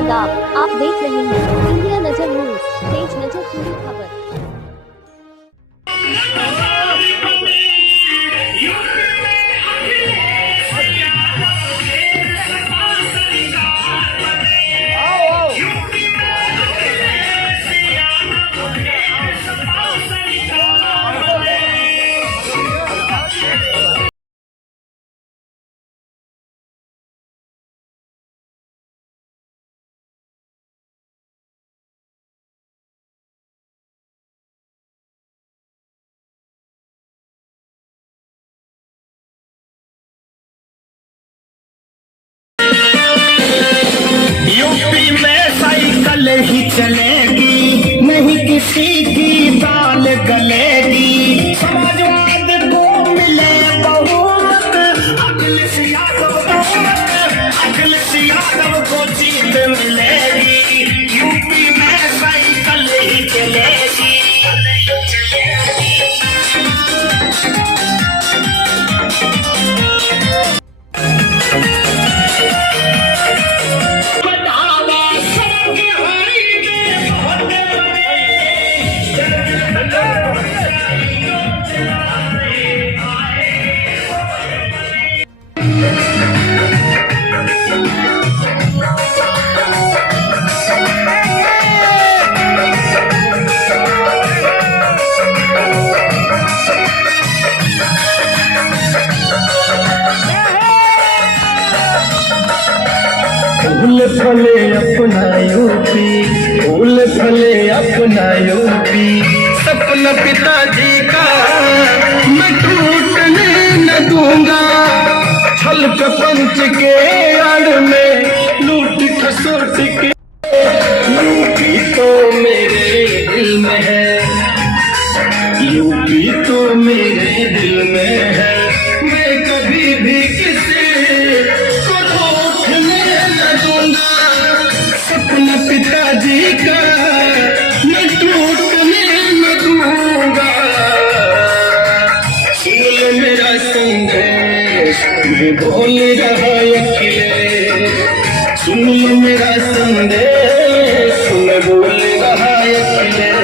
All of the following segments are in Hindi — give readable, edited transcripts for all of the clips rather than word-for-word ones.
आदाब, आप देख रहे हैं इंडिया नजर न्यूज, तेज नजर पूरी खबर। यूपी में साइकिल ही चलेगी, नहीं किसी की दाल गलेगी। समाजवाद को मिले बहुमत, अखिलेश यादव को जीत मिलेगी। यूपी में साइकिल ही चलेगी। फूल फले अपना यूपी, फूल फले अपना यूपी। सपना पिताजी का मैं टूटने न दूंगा। छल प्रपंच के आड़ में लूट खसोट के यूपी तो मेरे दिल में है, यूपी तो मेरे दिल में है। मैं कभी भी किसी सपना पिताजी का मैं टूटने न दूंगा। सुन लो मेरा संदेश, मैं बोल रहा अखिलेश। सुन लो मेरा संदेश, मैं बोल रहा अखिलेश।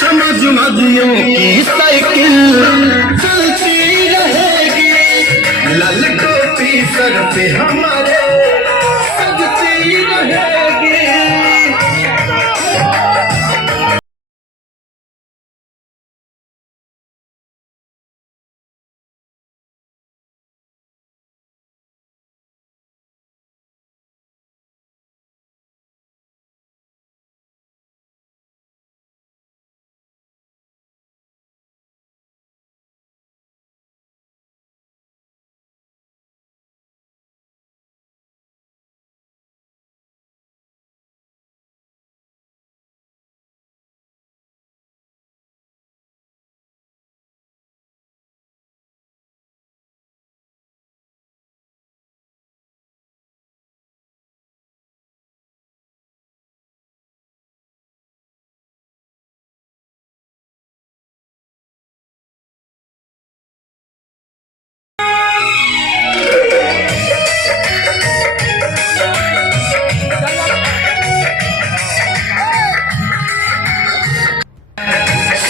समाजवादियों की साइकिल चलती रहेगी। लाल टोपी सर पे हमारे सजती रहेगी।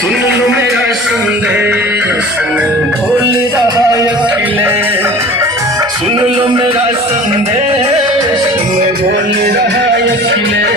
सुन लो मेरा संदेश, मैं बोल रहा अखिलेश। सुन लो मेरा संदेश, मैं बोल रहा अखिलेश।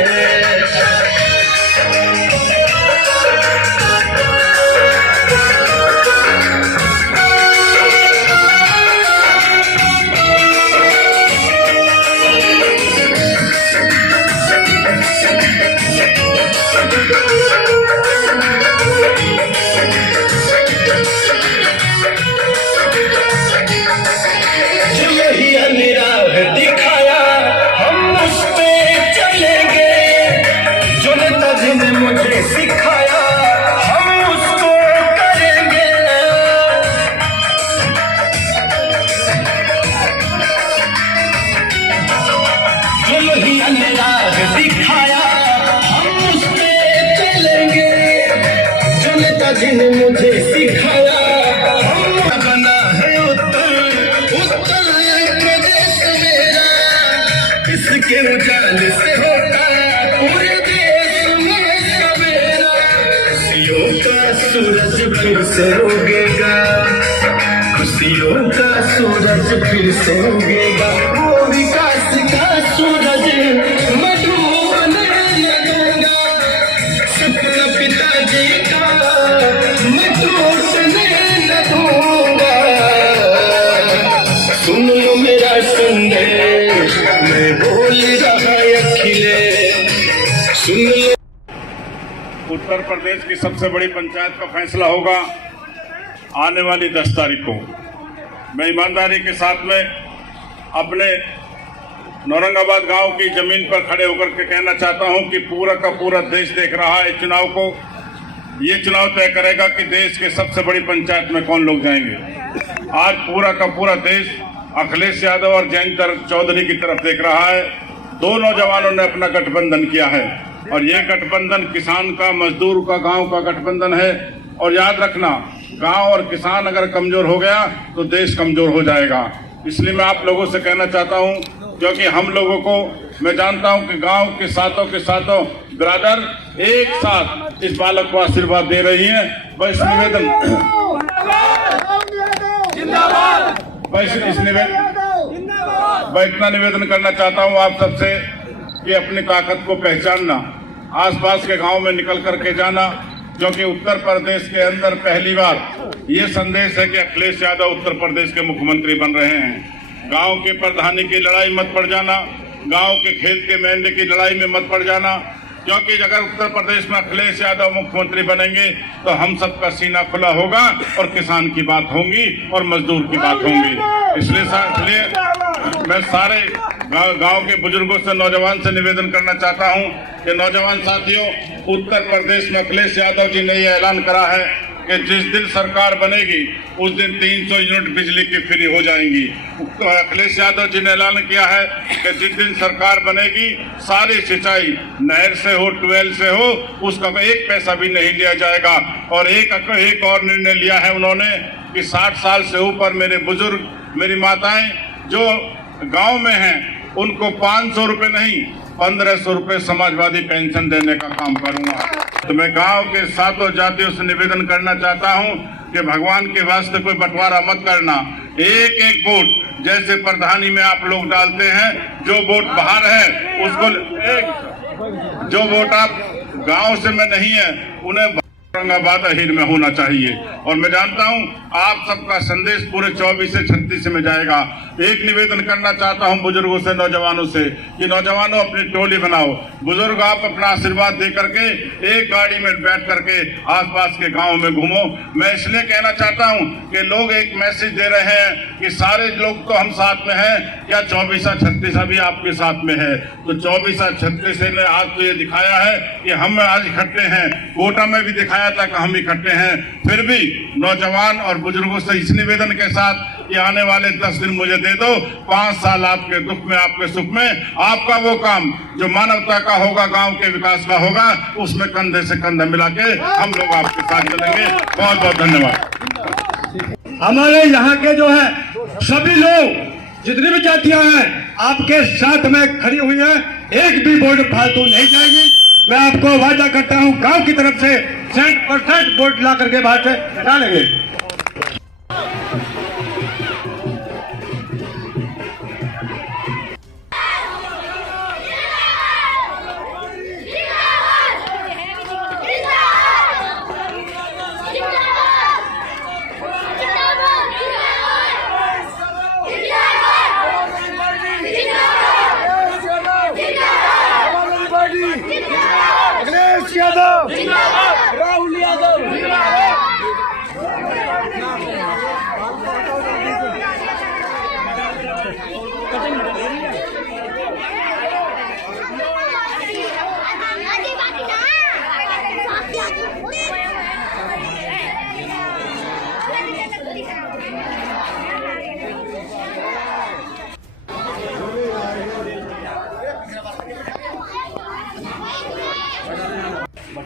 मुझे सिखाया हम उसको करेंगे। जो लोहिया ने राह दिखाया हम उस पे चलेंगे। जो नेताजी ने मुझे सिखाया हम बना है उत्तर प्रदेश मेरा। इसके उजाले से होता पूरे देश में सवेरा। खुशियों का सूरज फिर से उगेगा, खुशियों का सूरज फिर से उगेगा। वो विकास का सूरज मैं डूबने लगूंगा। सपना पिताजी का मैं टूटने लगूंगा। सुन लो मेरा संदेश मैं बोल रहा अखिलेश, सुन लो। उत्तर प्रदेश की सबसे बड़ी पंचायत का फैसला होगा आने वाली 10 तारीख को। मैं ईमानदारी के साथ में अपने नौरंगाबाद गांव की जमीन पर खड़े होकर के कहना चाहता हूं कि पूरा का पूरा देश देख रहा है चुनाव को। ये चुनाव तय करेगा कि देश के सबसे बड़ी पंचायत में कौन लोग जाएंगे। आज पूरा का पूरा देश अखिलेश यादव और जयंत चौधरी की तरफ देख रहा है। दो नौजवानों ने अपना गठबंधन किया है और ये गठबंधन किसान का, मजदूर का, गांव का गठबंधन है। और याद रखना, गांव और किसान अगर कमजोर हो गया तो देश कमजोर हो जाएगा। इसलिए मैं आप लोगों से कहना चाहता हूं, क्योंकि हम लोगों को मैं जानता हूं कि गांव के सातों ब्रदर एक साथ इस बालक को आशीर्वाद दे रही हैं। बस इतना निवेदन करना चाहता हूं आप सबसे कि अपनी ताकत को पहचानना, आसपास के गांव में निकल करके जाना, क्योंकि उत्तर प्रदेश के अंदर पहली बार ये संदेश है कि अखिलेश यादव उत्तर प्रदेश के मुख्यमंत्री बन रहे हैं। गांव के प्रधानी की लड़ाई मत पड़ जाना, गांव के खेत के मेंढे की लड़ाई में मत पड़ जाना, क्योंकि अगर उत्तर प्रदेश में अखिलेश यादव मुख्यमंत्री बनेंगे तो हम सबका सीना खुला होगा और किसान की बात होगी और मजदूर की बात होगी। इसलिए मैं सारे गांव के बुजुर्गों से, नौजवान से निवेदन करना चाहता हूं कि नौजवान साथियों, उत्तर प्रदेश में अखिलेश यादव जी ने यह ऐलान करा है कि जिस दिन सरकार बनेगी उस दिन 300 यूनिट बिजली की फ्री हो जाएंगी। अखिलेश यादव जी ने ऐलान किया है कि जिस दिन सरकार बनेगी सारी सिंचाई नहर से हो, ट्यूबवेल से हो, उसका 1 पैसा भी नहीं लिया जाएगा। और एक और निर्णय लिया है उन्होंने कि 60 साल से ऊपर मेरे बुजुर्ग, मेरी माताएं जो गांव में हैं उनको 500 रुपये नहीं 1500 रुपये समाजवादी पेंशन देने का काम करूंगा। तो मैं गांव के सातों जातियों से निवेदन करना चाहता हूं कि भगवान के वास्ते कोई बंटवारा मत करना। एक एक वोट जैसे प्रधानी में आप लोग डालते हैं, जो वोट बाहर है उसको, जो वोट आप गांव से में नहीं है उन्हें औरंगाबाद अहीर में होना चाहिए। और मैं जानता हूं आप सबका संदेश पूरे 24 से 36 में जाएगा। एक निवेदन करना चाहता हूं बुजुर्गों से, नौजवानों से कि नौजवानों अपनी टोली बनाओ। बुजुर्ग आप अपना आशीर्वाद दे करके एक गाड़ी में बैठ करके आसपास के गांव में घूमो। मैं इसलिए कहना चाहता हूं कि लोग एक मैसेज दे रहे हैं कि सारे लोग तो हम साथ में हैं, क्या 24-36 भी आपके साथ में है? तो 24-36 ने आज तो ये दिखाया है कि हम आज इकट्ठे हैं, कोटा में भी दिखाया था कि हम इकट्ठे हैं। फिर भी नौजवान और बुजुर्गों से इस निवेदन के साथ कि आने वाले 10 दिन मुझे दे दो, 5 साल आपके दुख में, आपके सुख में, आपका वो काम जो मानवता का होगा, गांव के विकास का होगा, उसमें कंधे से कंधा मिला के हम लोग आपके साथ चलेंगे। बहुत बहुत धन्यवाद। हमारे यहाँ के जो है सभी लोग, जितनी भी जातियां हैं, आपके साथ में खड़ी हुई है। एक भी वोट फालतू नहीं जाएगी। मैं आपको वादा करता हूं गांव की तरफ से 100% वोट ला करके बाहर से हटा लेंगे। अखिलेश यादव, राहुल यादव,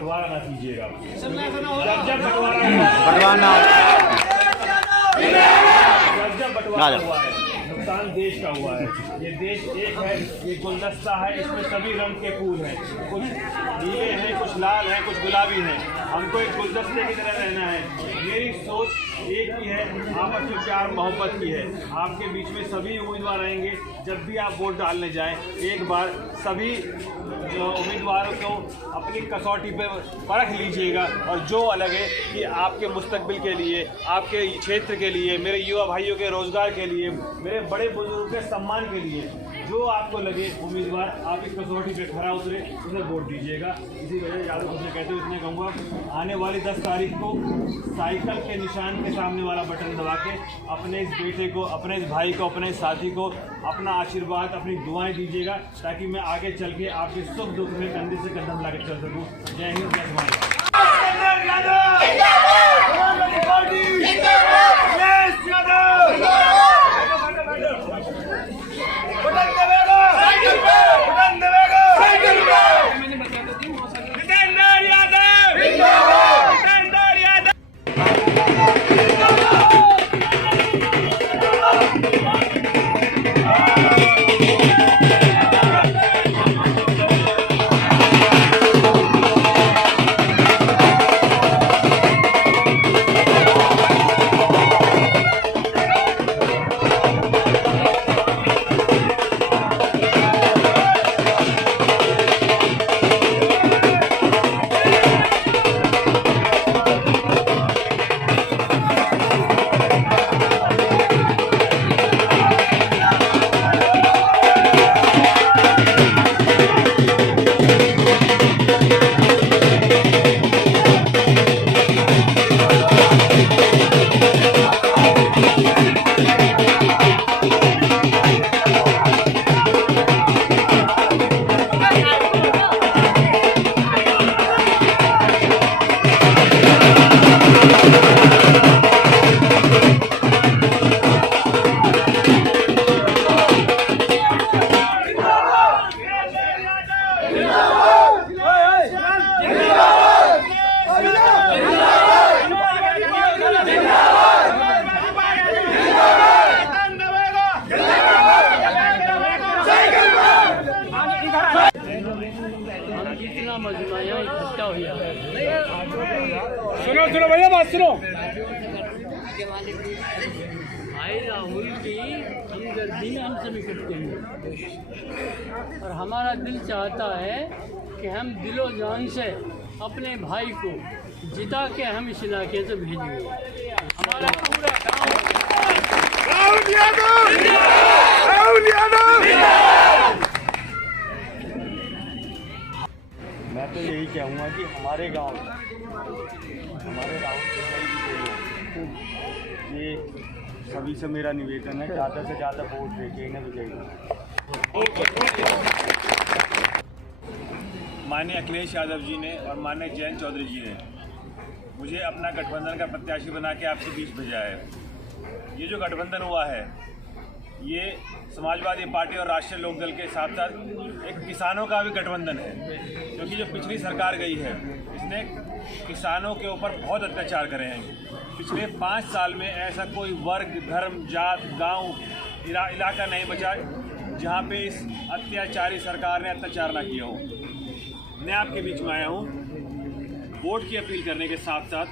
बंटवारा ना कीजिएगा। जब बंटवारा हुआ है, नुकसान देश का हुआ है। ये देश एक है, ये गुलदस्ता है, इसमें सभी रंग के फूल हैं, कुछ नीले हैं, कुछ लाल हैं, कुछ गुलाबी हैं। हमको एक गुलदस्ते की तरह रहना है। मेरी सोच एक ही है, आपस में प्यार मोहब्बत की है। आपके बीच में सभी उम्मीदवार आएंगे। जब भी आप वोट डालने जाएं, एक बार सभी उम्मीदवारों को अपनी कसौटी पे परख लीजिएगा, और जो अलग है कि आपके मुस्तकबिल के लिए, आपके क्षेत्र के लिए, मेरे युवा भाइयों के रोजगार के लिए, मेरे बड़े बुजुर्गों के सम्मान के लिए, जो आपको लगे उम्मीदवार आप इस कसौटी पे खरा उतरे, उसे वोट दीजिएगा। इसी वजह यादव से कहते हुए इतना कहूँगा, आने वाली 10 तारीख को साइकिल के निशान के सामने वाला बटन दबा के अपने इस बेटे को, अपने इस भाई को, अपने इस साथी को अपना आशीर्वाद, अपनी दुआएं दीजिएगा, ताकि मैं आगे चल के आपके सुख दुख में कंधे से कंधा मिला के चल सकूँ। जय हिंद, जय भारत। सुनो भैया, बात सुनो। भाई राहुल की हमदर्दी में हम सभी करते हैं, और हमारा दिल चाहता है कि हम दिलो जान से अपने भाई को जिता के हम इस इलाके से भेजेंगे। हमारा पूरा राहुल यादव, राहुल यादव। मैं तो यही कहूँगा कि हमारे गांव ये सभी से मेरा निवेदन है, ज़्यादा से ज़्यादा वोट देके इन्हें विजयी। माननीय अखिलेश यादव जी ने और माननीय जयंत चौधरी जी ने मुझे अपना गठबंधन का प्रत्याशी बना के आपके बीच भेजा है। ये जो गठबंधन हुआ है, ये समाजवादी पार्टी और राष्ट्रीय लोकदल के साथ साथ एक किसानों का भी गठबंधन है, क्योंकि जो पिछली सरकार गई है इसने किसानों के ऊपर बहुत अत्याचार करे हैं। पिछले 5 साल में ऐसा कोई वर्ग, धर्म, जात, गांव, इलाका नहीं बचा जहां पे इस अत्याचारी सरकार ने अत्याचार ना किया हो। मैं आपके बीच में आया हूं वोट की अपील करने के साथ साथ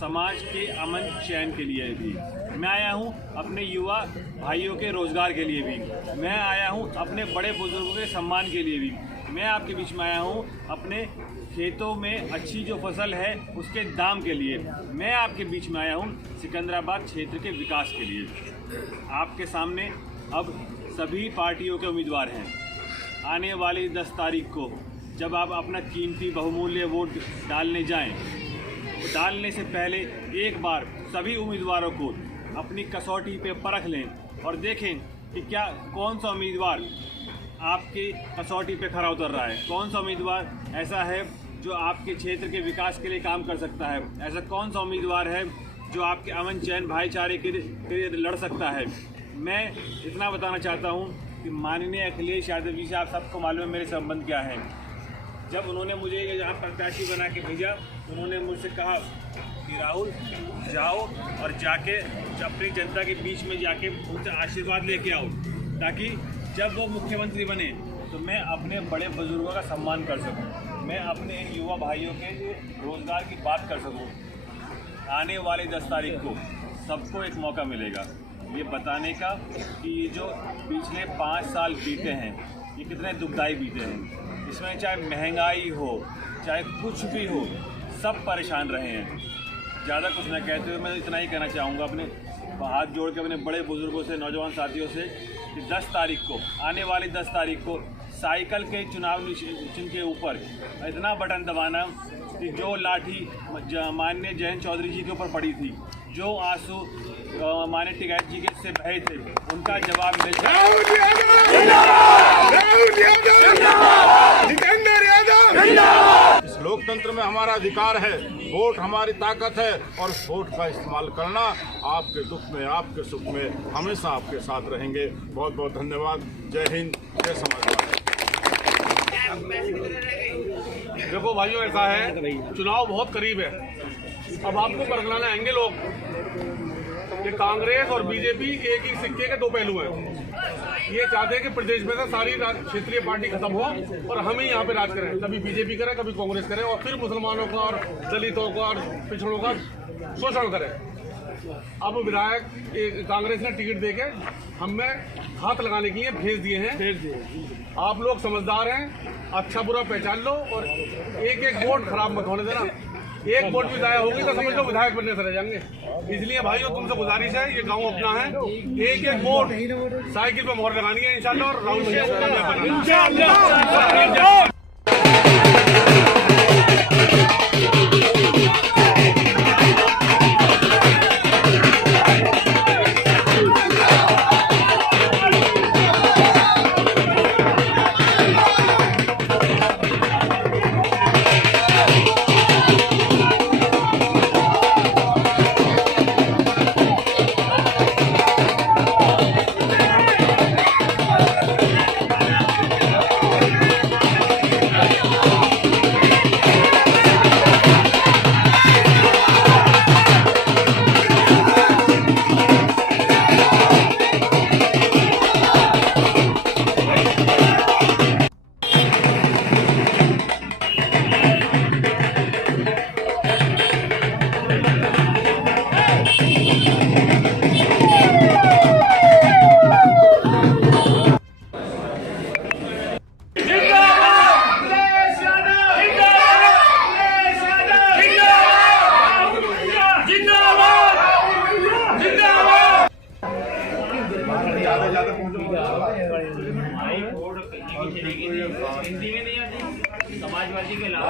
समाज के अमन चैन के लिए भी। मैं आया हूं अपने युवा भाइयों के रोज़गार के लिए भी। मैं आया हूं अपने बड़े बुजुर्गों के सम्मान के लिए भी। मैं आपके बीच में आया हूं अपने खेतों में अच्छी जो फसल है उसके दाम के लिए। मैं आपके बीच में आया हूं सिकंदराबाद क्षेत्र के विकास के लिए। आपके सामने अब सभी पार्टियों के उम्मीदवार हैं। आने वाली 10 तारीख को जब आप अपना कीमती बहुमूल्य वोट डालने जाएं, डालने से पहले एक बार सभी उम्मीदवारों को अपनी कसौटी पे परख लें और देखें कि क्या कौन सा उम्मीदवार आपकी कसौटी पे खरा उतर रहा है, कौन सा उम्मीदवार ऐसा है जो आपके क्षेत्र के विकास के लिए काम कर सकता है, ऐसा कौन सा उम्मीदवार है जो आपके अमन चैन भाईचारे के लिए लड़ सकता है। मैं इतना बताना चाहता हूं कि माननीय अखिलेश यादव जी से आप सबको मालूम है मेरे संबंध क्या है। जब उन्होंने मुझे यहाँ प्रत्याशी बना के भेजा तो उन्होंने मुझसे कहा कि राहुल जाओ और जाके अपनी जनता के बीच में जाके उनसे आशीर्वाद लेके आओ, ताकि जब वो मुख्यमंत्री बने तो मैं अपने बड़े बुजुर्गों का सम्मान कर सकूं, मैं अपने इन युवा भाइयों के रोज़गार की बात कर सकूं। आने वाली 10 तारीख को सबको एक मौका मिलेगा ये बताने का कि ये जो पिछले 5 साल बीते हैं ये कितने दुखदाई बीते हैं। इसमें चाहे महंगाई हो चाहे कुछ भी हो, सब परेशान रहे हैं। ज़्यादा कुछ न कहते हुए मैं इतना ही कहना चाहूँगा, अपने हाथ जोड़ के अपने बड़े बुजुर्गों से, नौजवान साथियों से कि 10 तारीख को, आने वाली 10 तारीख को साइकिल के चुनाव चिन्ह के ऊपर इतना बटन दबाना कि जो लाठी माननीय जयंत चौधरी जी के ऊपर पड़ी थी, जो आंसू माननीय टिकैत जी के से बहे थे, उनका जवाब मिल इस लोकतंत्र में हमारा अधिकार है, वोट हमारी ताकत है और उस वोट का इस्तेमाल करना। आपके दुख में, आपके सुख में हमेशा आपके साथ रहेंगे। बहुत बहुत धन्यवाद। जय हिंद, जय समाजवाद। देखो भाइयों, ऐसा है, चुनाव बहुत करीब है। अब आपको बरगलाने आएंगे लोग कि कांग्रेस और बीजेपी एक ही सिक्के के दो पहलू हैं। ये चाहते हैं कि प्रदेश में से सारी क्षेत्रीय पार्टी खत्म हो और हम ही यहाँ पे राज करें, कभी बीजेपी करें कभी कांग्रेस करें, और फिर मुसलमानों का और दलितों का और पिछड़ों का शोषण करें। अब विधायक कांग्रेस ने टिकट देके हमें हाथ लगाने के लिए भेज दिए हैं। आप लोग समझदार हैं, अच्छा बुरा पहचान लो और एक एक वोट खराब मत होने देना। एक वोट भी जाया होगी तो समझ लो विधायक बनने से रह जाएंगे। इसलिए भाइयों, तुमसे गुजारिश है, ये गांव अपना है, एक एक वोट साइकिल पे मोहर लगानी है इंशाल्लाह, और राहुल भैया को कामयाब करना। समाजवादी के अलावा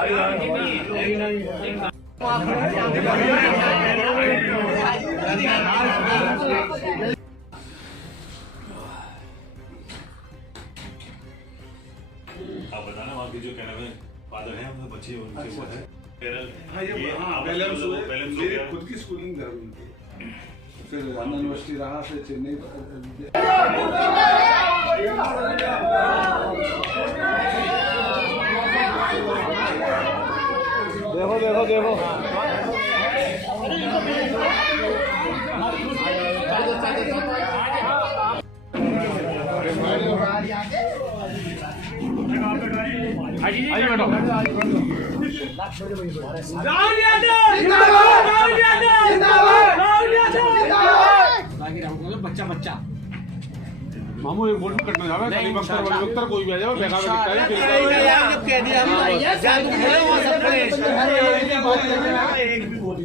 आप बताना वहाँ की जो कैनवे फादर हैं उनके बच्चे उनके वो है मेरी खुद की स्कूलिंग फिर आनंद यूनिवर्सिटी रहा, फिर चेन्नई। देखो देखो देखो, आइए बैठो। राहुल यादव जिंदाबाद, राहुल यादव जिंदाबाद, राहुल यादव जिंदाबाद। बाकी राहुल बच्चा बच्चा मामू एक वोट कटना जावे, कहीं बख्तर वाले बख्तर कोई भी आ जावे, बेकार में जब कह दिया हम जान खड़े हो सब खड़े, एक भी वोट